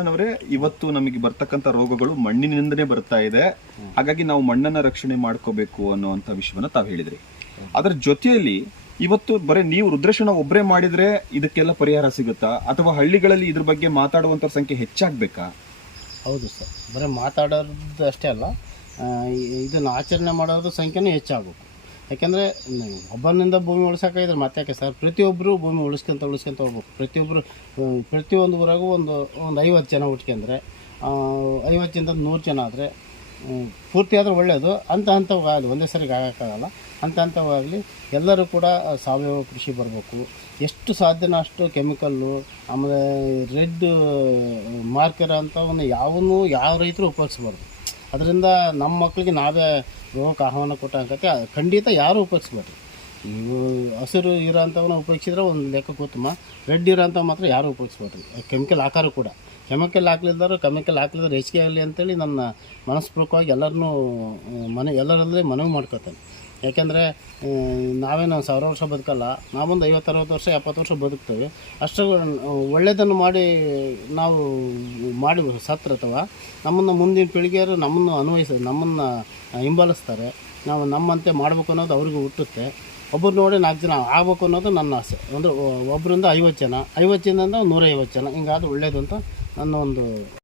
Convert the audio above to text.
ಅವರೇ, ಇವತ್ತು ನಮಗೆ ಬರ್ತಕ್ಕಂಥ ರೋಗಗಳು ಮಣ್ಣಿನಿಂದನೇ ಬರ್ತಾ ಇದೆ. ಹಾಗಾಗಿ ನಾವು ಮಣ್ಣನ್ನ ರಕ್ಷಣೆ ಮಾಡ್ಕೋಬೇಕು ಅನ್ನುವಂಥ ವಿಷಯವನ್ನ ತಾವು ಹೇಳಿದ್ರಿ. ಅದರ ಜೊತೆಯಲ್ಲಿ ಇವತ್ತು ಬರೀ ನೀವು ರುದ್ರೇಶನ ಒಬ್ಬರೇ ಮಾಡಿದ್ರೆ ಇದಕ್ಕೆಲ್ಲ ಪರಿಹಾರ ಸಿಗುತ್ತಾ, ಅಥವಾ ಹಳ್ಳಿಗಳಲ್ಲಿ ಇದ್ರ ಬಗ್ಗೆ ಮಾತಾಡುವಂತ ಸಂಖ್ಯೆ ಹೆಚ್ಚಾಗಬೇಕಾ? ಹೌದು ಸರ್, ಬರೀ ಮಾತಾಡೋದು ಅಷ್ಟೇ ಅಲ್ಲ, ಇದನ್ನು ಆಚರಣೆ ಮಾಡೋದ್ರ ಸಂಖ್ಯೆನೂ ಹೆಚ್ಚಾಗಬೇಕು. ಯಾಕೆಂದರೆ ಒಬ್ಬನಿಂದ ಭೂಮಿ ಉಳಿಸೋಕ್ಕಾಗಿದ್ರೆ ಮತ್ತೆ ಯಾಕೆ ಸರ್, ಪ್ರತಿಯೊಬ್ಬರು ಭೂಮಿ ಉಳಿಸ್ಕೊಂತ ಹೋಗ್ಬೇಕು. ಪ್ರತಿಯೊಂದು ಊರಾಗೂ ಒಂದು 50 ಜನ ಉಟ್ಕೊಂಡ್ರೆ 50 100 ಜನ ಆದರೆ ಪೂರ್ತಿ ಆದರೆ ಒಳ್ಳೆಯದು. ಹಂತವಾಗಲಿ, ಒಂದೇ ಸರಿಗೆ ಆಗೋಕ್ಕಾಗಲ್ಲ. ಹಂತವಾಗಲಿ ಎಲ್ಲರೂ ಕೂಡ ಸಾವಯವ ಕೃಷಿ ಬರಬೇಕು. ಎಷ್ಟು ಸಾಧ್ಯನೋ ಅಷ್ಟು ಕೆಮಿಕಲ್ಲು, ಆಮೇಲೆ ರೆಡ್ ಮಾರ್ಕರ್ ಅಂಥವನ್ನು ಯಾವ ರೈತರು ಉಪಯೋಗಿಸ್ಬಾರ್ದು. ಅದರಿಂದ ನಮ್ಮ ಮಕ್ಕಳಿಗೆ ನಾವೇ ರೋಗಕ್ಕೆ ಆಹ್ವಾನ ಕೊಟ್ಟಂಕತೆ ಖಂಡಿತ ಯಾರೂ ಉಪಯೋಗಿಸ್ಬಾರ್ದು. ನೀವು ಹಸಿರು ಇರೋಂಥವನ್ನ ಉಪಯೋಗಿಸಿದ್ರೆ ಒಂದು ಲೆಕ್ಕಕ್ಕೆ ಉತ್ತಮ. ರೆಡ್ ಇರೋಂಥವು ಮಾತ್ರ ಯಾರೂ ಉಪಯೋಗಿಸ್ಬಾರ್ದು. ಕೆಮಿಕಲ್ ಹಾಕೋರು ಕೂಡ ಕೆಮಿಕಲ್ ಹಾಕ್ಲಿದ್ದಾರೆ ಹೆಚ್ಚಿಗೆ ಆಗಲಿ ಅಂತೇಳಿ ನನ್ನ ಮನಸ್ಪೂರ್ವಕವಾಗಿ ಎಲ್ಲರಲ್ಲೇ ಮನವಿ ಮಾಡ್ಕೊತೇನೆ. ಯಾಕೆಂದರೆ ನಾವೇನು 1000 ವರ್ಷ ಬದುಕಲ್ಲ, ನಾವೊಂದು 50-60 ವರ್ಷ 70 ವರ್ಷ ಬದುಕ್ತೇವೆ. ಅಷ್ಟು ಒಳ್ಳೆಯದನ್ನು ನಾವು ಮಾಡಿ ಸತ್ರ ಅಥವಾ ನಮ್ಮನ್ನು ಮುಂದಿನ ಪೀಳಿಗೆಯರು ನಮ್ಮನ್ನು ಹಿಂಬಾಲಿಸ್ತಾರೆ. ನಾವು ನಮ್ಮಂತೆ ಮಾಡಬೇಕು ಅನ್ನೋದು ಅವ್ರಿಗೂ ಹುಟ್ಟುತ್ತೆ. ಒಬ್ಬರು ನೋಡಿ 4 ಜನ ಆಗಬೇಕು ಅನ್ನೋದು ನನ್ನ ಆಸೆ. ಅಂದರೆ ಒಬ್ಬರಿಂದ 50 ಜನ, 50 ಜನದಿಂದ 150 ಜನ ಹಿಂಗಾದ್ರೆ ಒಳ್ಳೆಯದು ಅಂತ ನನ್ನ ಒಂದು